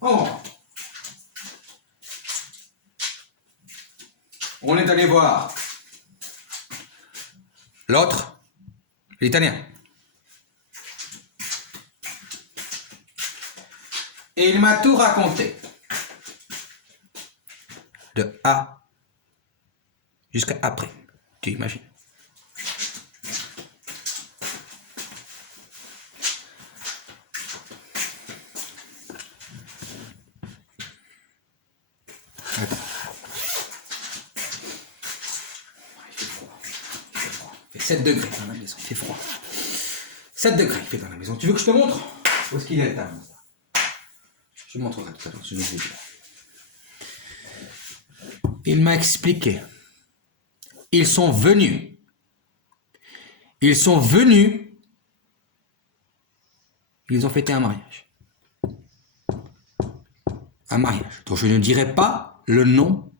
Oh. On est allé voir l'autre, l'italien. Et il m'a tout raconté. De A jusqu'à après. Tu imagines? Attends. Il fait froid. Il fait 7 degrés dans la maison. Il fait froid. 7 degrés il fait dans la maison. Tu veux que je te montre? Où est-ce qu'il est ta maison? Je te montrerai tout à l'heure. Il m'a expliqué. Ils sont venus. Ils ont fêté un mariage. Un mariage. Donc je ne dirai pas le nom.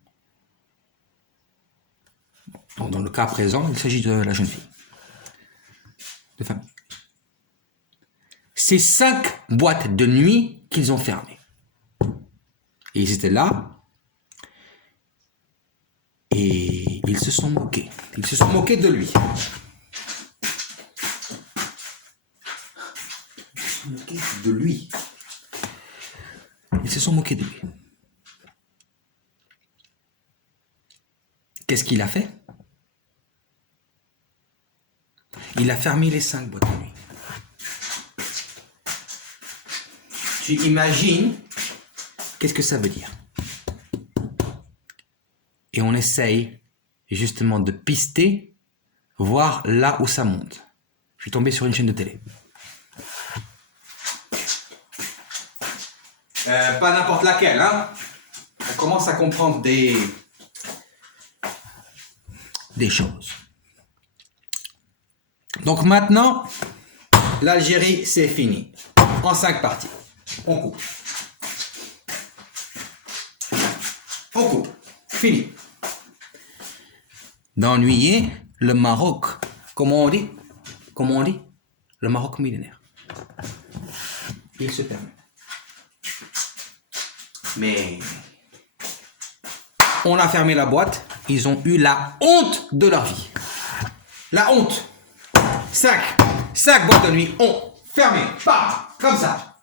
Donc, dans le cas présent, il s'agit de la jeune fille. De famille. C'est 5 boîtes de nuit qu'ils ont fermées. Et ils étaient là. Et ils se sont moqués. Ils se sont moqués de lui. Ils se sont moqués de lui. Ils se sont moqués de lui. Qu'est-ce qu'il a fait? Il a fermé les 5 boîtes de nuit. Tu imagines qu'est-ce que ça veut dire? Et on essaye justement de pister, voir là où ça monte. Je suis tombé sur une chaîne de télé. Pas n'importe laquelle, hein. On commence à comprendre des choses. Donc maintenant, l'Algérie, c'est fini. En 5 parties. On coupe. On coupe. Fini. D'ennuyer le Maroc. Comment on dit? Comment on dit? Le Maroc millénaire. Il se permet. Mais on a fermé la boîte. Ils ont eu la honte de leur vie. La honte. 5 boîtes de nuit ont fermé. Bam, comme ça.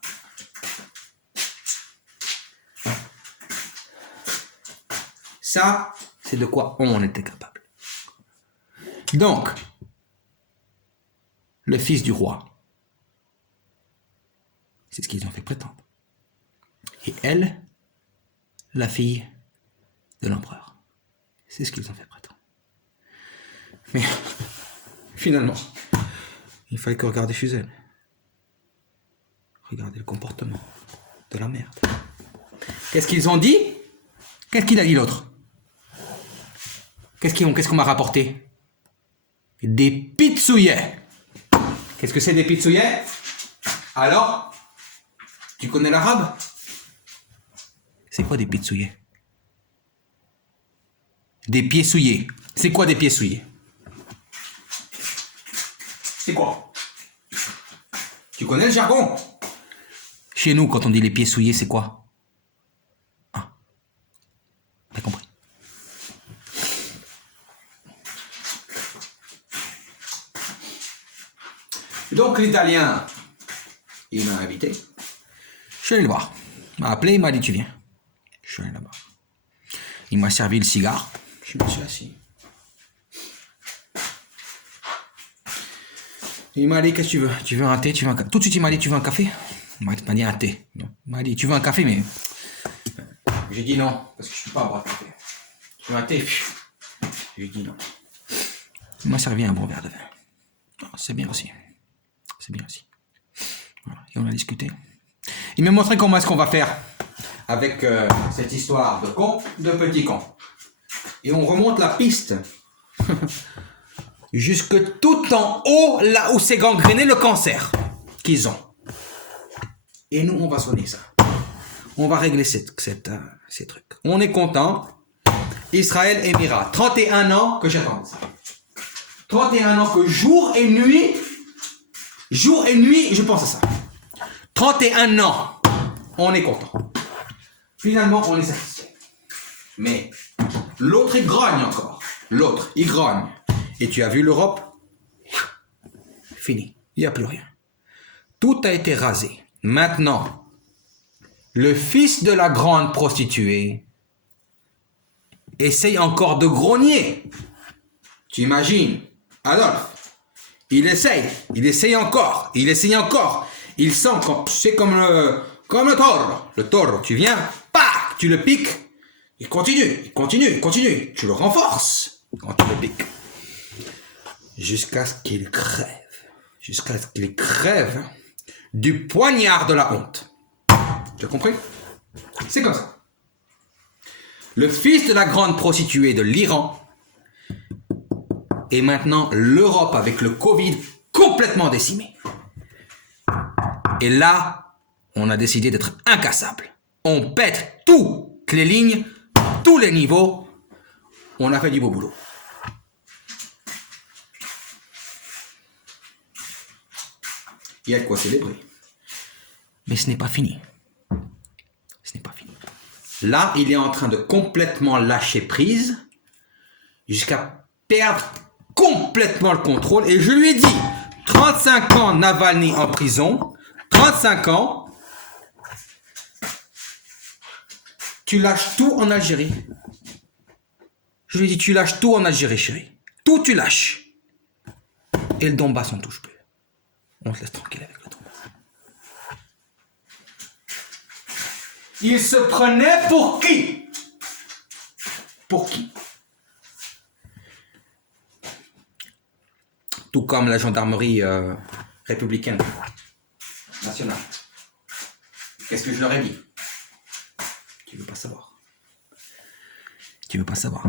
Ça, c'est de quoi on était capable. Donc, le fils du roi, c'est ce qu'ils ont fait prétendre. Et elle, la fille de l'empereur, c'est ce qu'ils ont fait prétendre. Mais finalement, il fallait que regarder chez elle. Regardez le comportement de la merde. Qu'est-ce qu'ils ont dit? Qu'est-ce qu'il a dit l'autre? Qu'est-ce qu'on m'a rapporté? Des pitsouillets. Qu'est-ce que c'est des pitsouillets? Alors, tu connais l'arabe? C'est quoi des pitsouillets? Des pieds souillés. C'est quoi des pieds souillés? C'est quoi? Tu connais le jargon? Chez nous, quand on dit les pieds souillés, c'est quoi? Ah, t'as compris. Donc l'italien, il m'a invité. Je suis allé le voir. Il m'a appelé, il m'a dit tu viens. Je suis allé là-bas. Il m'a servi le cigare. Je me suis assis. Il m'a dit qu'est-ce que tu veux? Tu veux un thé? Tu veux un café? Tout de suite il m'a dit tu veux un café? Il m'a dit un thé. Non. Il m'a dit tu veux un café mais j'ai dit non parce que je ne peux pas boire de café. Tu veux un thé? J'ai dit non. Il m'a servi un bon verre de vin. Oh, c'est bien aussi. C'est bien aussi. Voilà. Et on a discuté. Il m'a montré comment est-ce qu'on va faire avec cette histoire de con, de petit con. Et on remonte la piste jusque tout en haut, là où c'est gangréné le cancer qu'ils ont. Et nous, on va soigner ça. On va régler ces trucs. On est content. Israël, Émirat. 31 ans que j'attends ça. 31 ans que jour et nuit, je pense à ça. 31 ans, on est content. Finalement, on est satisfait. Mais l'autre, il grogne encore. L'autre, il grogne. Et tu as vu l'Europe? Fini. Il n'y a plus rien. Tout a été rasé. Maintenant, le fils de la grande prostituée essaye encore de grogner. Tu imagines, Adolphe, il essaye encore. Il sent, c'est comme le taureau. Le taureau, tu viens, pac, tu le piques, il continue. Tu le renforces quand tu le piques. Jusqu'à ce qu'il crève du poignard de la honte. Tu as compris? C'est comme ça. Le fils de la grande prostituée de l'Iran et maintenant l'Europe avec le Covid complètement décimée. Et là, on a décidé d'être incassable. On pète toutes les lignes, tous les niveaux. On a fait du beau boulot. Il y a de quoi célébrer. Mais ce n'est pas fini. Là, il est en train de complètement lâcher prise jusqu'à perdre complètement le contrôle. Et je lui ai dit, 35 ans Navalny en prison, 35 ans, tu lâches tout en Algérie. Je lui ai dit, tu lâches tout en Algérie, chérie. Tout tu lâches. Et le Donbass, on ne touche plus. On se laisse tranquille avec le Donbass. Il se prenait pour qui? Pour qui? Tout comme la gendarmerie républicaine nationale. Qu'est-ce que je leur ai dit? Tu veux pas savoir.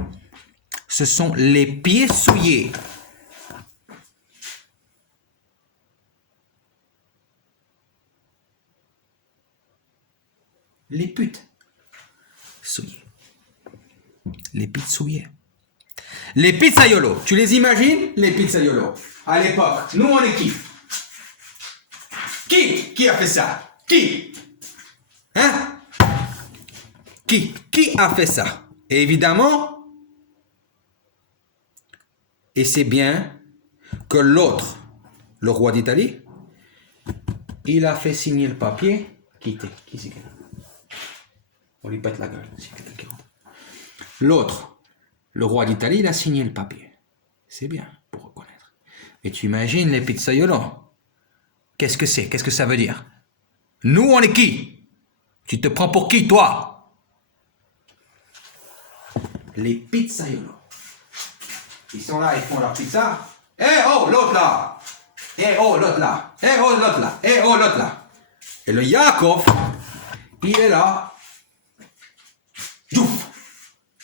Ce sont les pieds souillés. Les putes souillées. Les pizzouillés. Les pizzaiolos. Tu les imagines, les pizzaiolos? À l'époque, nous on est qui? Qui a fait ça? Qui? Hein? Qui a fait ça? Et évidemment, et c'est bien que l'autre, le roi d'Italie, il a fait signer le papier. Qui c'est? On lui pète la gueule. L'autre, le roi d'Italie, il a signé le papier. C'est bien pour reconnaître. Mais tu imagines les pizzaiolos? Qu'est-ce que c'est? Qu'est-ce que ça veut dire? Nous, on est qui? Tu te prends pour qui, toi? Les pizzaiolos. Ils sont là, ils font leur pizza. Eh oh, l'autre là! Eh oh, l'autre là! Eh oh, l'autre là! Eh oh, l'autre là! Et le Yaakov, il est là. Douf!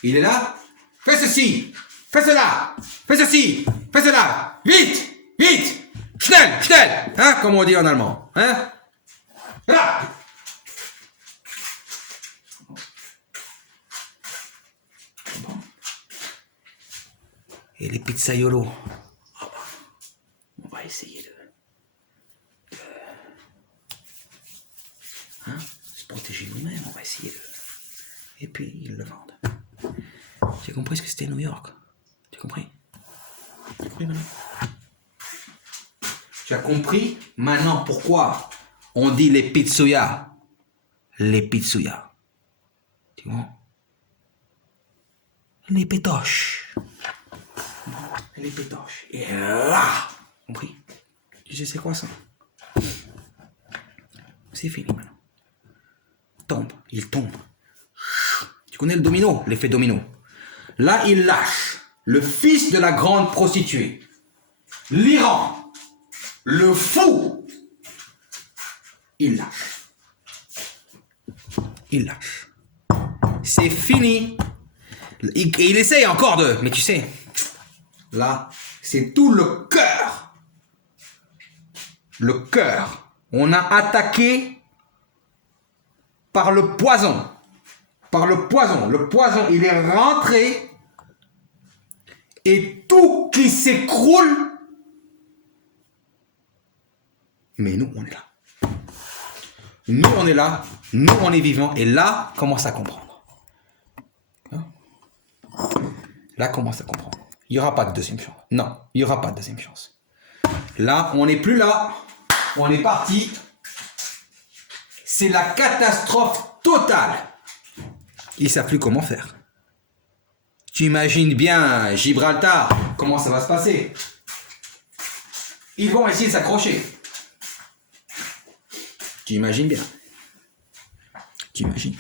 Il est là. Fais ceci! Fais cela! Fais ceci! Fais cela! Vite! Vite! Schnell! Hein? Comme on dit en allemand. Hein? Là! Et les pizzaiolos. On va essayer de se protéger nous-mêmes. On va essayer de... Et puis, ils le vendent. Tu as compris ce que c'était New York? Tu as compris? Tu as compris maintenant pourquoi on dit les pizzouillas? Les pizzouillas. Tu vois? Les pétoches. Les pétoches. Et là, compris? Tu sais c'est quoi ça? C'est fini maintenant. Il tombe. Tu connais le domino, l'effet domino. Là, il lâche le fils de la grande prostituée. L'Iran, le fou, il lâche. C'est fini. Il essaye encore de... Mais tu sais, là, c'est tout le cœur. Le cœur. On a attaqué par le poison. Le poison, il est rentré et tout qui s'écroule. Mais nous, on est là. Nous, on est vivants. Et là, commence à comprendre. Là, commence à comprendre. Il n'y aura pas de deuxième chance. Non, il n'y aura pas de deuxième chance. Là, on n'est plus là. On est parti. C'est la catastrophe totale. Ils ne savent plus comment faire. Tu imagines bien Gibraltar, comment ça va se passer. Ils vont essayer de s'accrocher. Tu imagines bien. Tu imagines.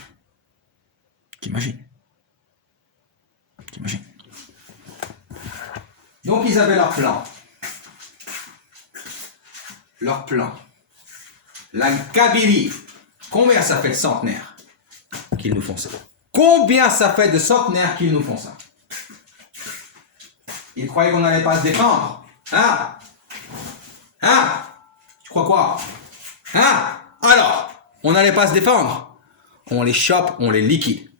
Donc ils avaient leur plan. La Kabylie. Combien ça fait de centenaires qu'ils nous font ça? Combien ça fait de centenaires qu'ils nous font ça? Ils croyaient qu'on n'allait pas se défendre. Hein? Tu crois quoi? Alors, on n'allait pas se défendre. On les chope, on les liquide.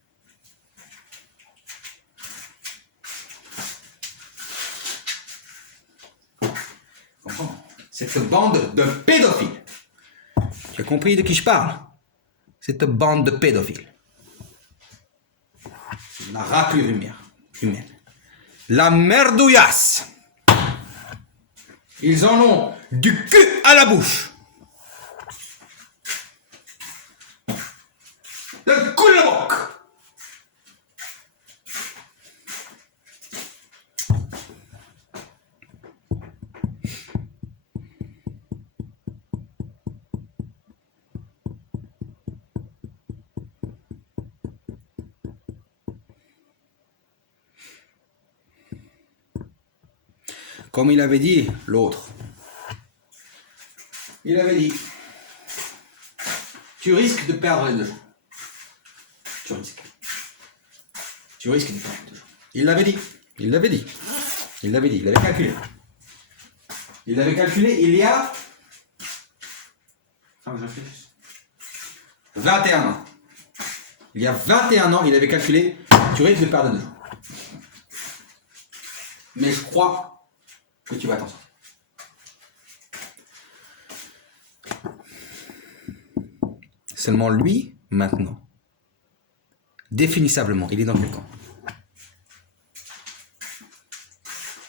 Cette bande de pédophiles. Tu as compris de qui je parle? Cette bande de pédophiles. La raclure humaine. La merdouillasse. Ils en ont du cul à la bouche. Le cul de boc. Comme il avait dit l'autre. Il avait dit, tu risques de perdre les 2 jours. Tu risques de perdre les 2 jours. Il l'avait dit. Il avait calculé. Il avait calculé il y a... Attends, je réfléchisse. 21 ans. Il y a 21 ans, il avait calculé, tu risques de perdre 2 jours. Mais je crois que tu vas t'en sortir. Seulement lui, maintenant, définissablement, il est dans quel camp?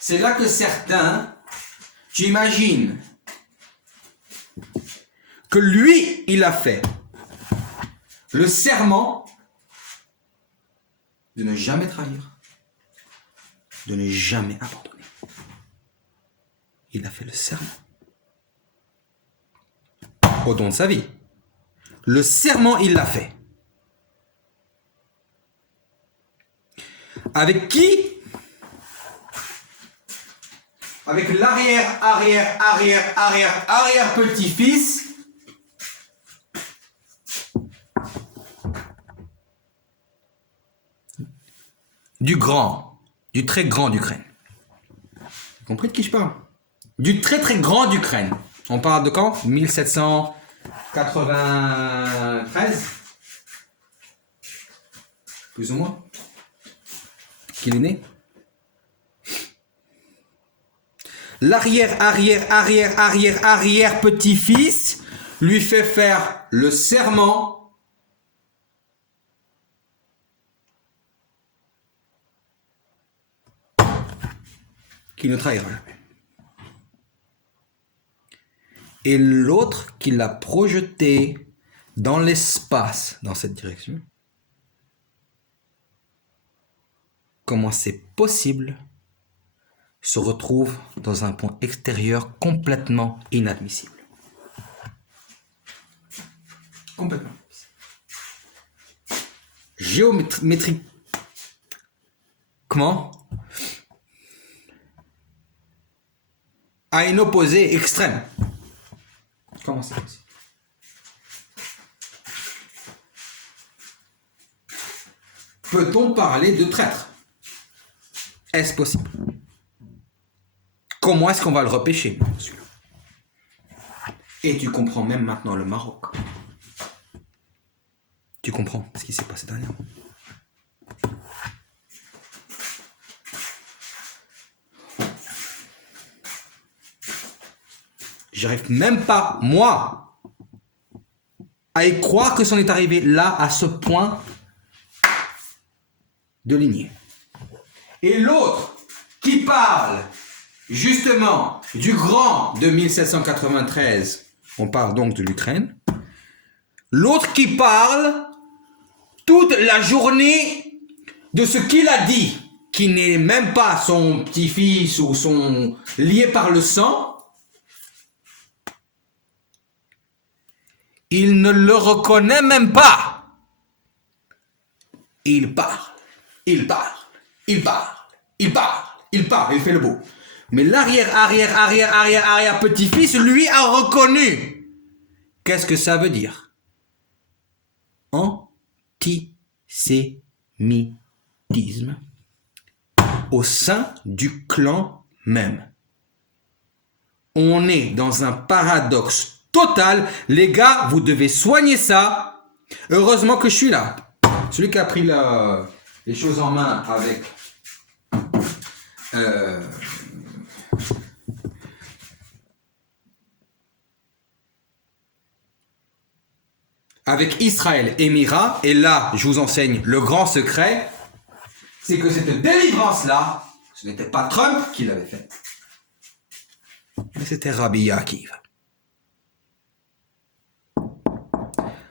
C'est là que certains, tu imagines que lui, il a fait le serment de ne jamais trahir, de ne jamais abandonner. Il a fait le serment au don de sa vie. Le serment, il l'a fait. Avec qui? Avec l'arrière petit-fils du très grand d'Ukraine. Vous avez compris de qui je parle? Du très très grand d'Ukraine. On parle de quand? 1793. Plus ou moins. Qu'il est né. L'arrière petit-fils lui fait faire le serment qu'il ne trahira jamais. Et l'autre qui l'a projeté dans l'espace, dans cette direction, comment c'est possible, se retrouve dans un point extérieur complètement inadmissible. Complètement inadmissible. Géométriquement, à un opposé extrême. Comment c'est possible? Peut-on parler de traître? Est-ce possible? Comment est-ce qu'on va le repêcher, celui-là? Et tu comprends même maintenant le Maroc. Tu comprends ce qui s'est passé dernièrement. J'arrive même pas, moi, à y croire que c'en est arrivé là, à ce point de lignée. Et l'autre qui parle justement du grand de 1793, on parle donc de l'Ukraine, l'autre qui parle toute la journée de ce qu'il a dit, qui n'est même pas son petit-fils ou son lié par le sang, il ne le reconnaît même pas. Il parle, il parle, il parle, il parle, il parle, il fait le beau. Mais l'arrière petit-fils, lui, a reconnu. Qu'est-ce que ça veut dire? Antisémitisme au sein du clan même. On est dans un paradoxe total. Les gars, vous devez soigner ça. Heureusement que je suis là. Celui qui a pris les choses en main avec Israël Émirat, et là, je vous enseigne le grand secret, c'est que cette délivrance-là, ce n'était pas Trump qui l'avait faite, mais c'était Rabbi Akiva.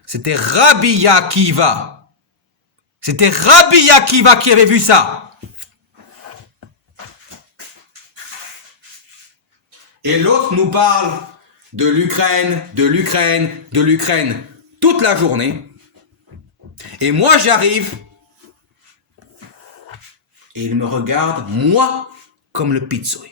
C'était Rabbi Akiva. C'était Rabbi Akiva qui avait vu ça. Et l'autre nous parle de l'Ukraine, de l'Ukraine, de l'Ukraine toute la journée. Et moi j'arrive et il me regarde, moi, comme le pizzoï.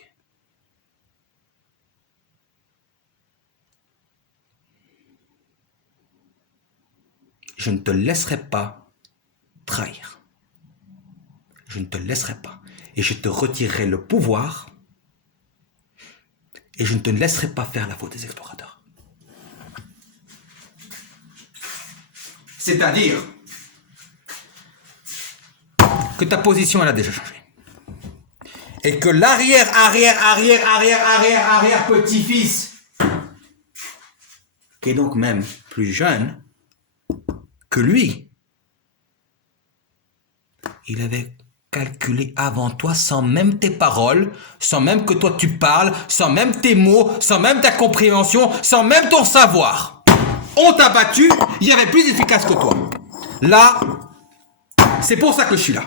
Je ne te laisserai pas trahir. Je ne te laisserai pas. Et je te retirerai le pouvoir. Et je ne te laisserai pas faire la faute des explorateurs. C'est-à-dire que ta position, elle a déjà changé. Et que l'arrière petit-fils, qui est donc même plus jeune que lui, il avait calculé avant toi sans même tes paroles, sans même que toi tu parles, sans même tes mots, sans même ta compréhension, sans même ton savoir. On t'a battu, il y avait plus efficace que toi. Là, c'est pour ça que je suis là.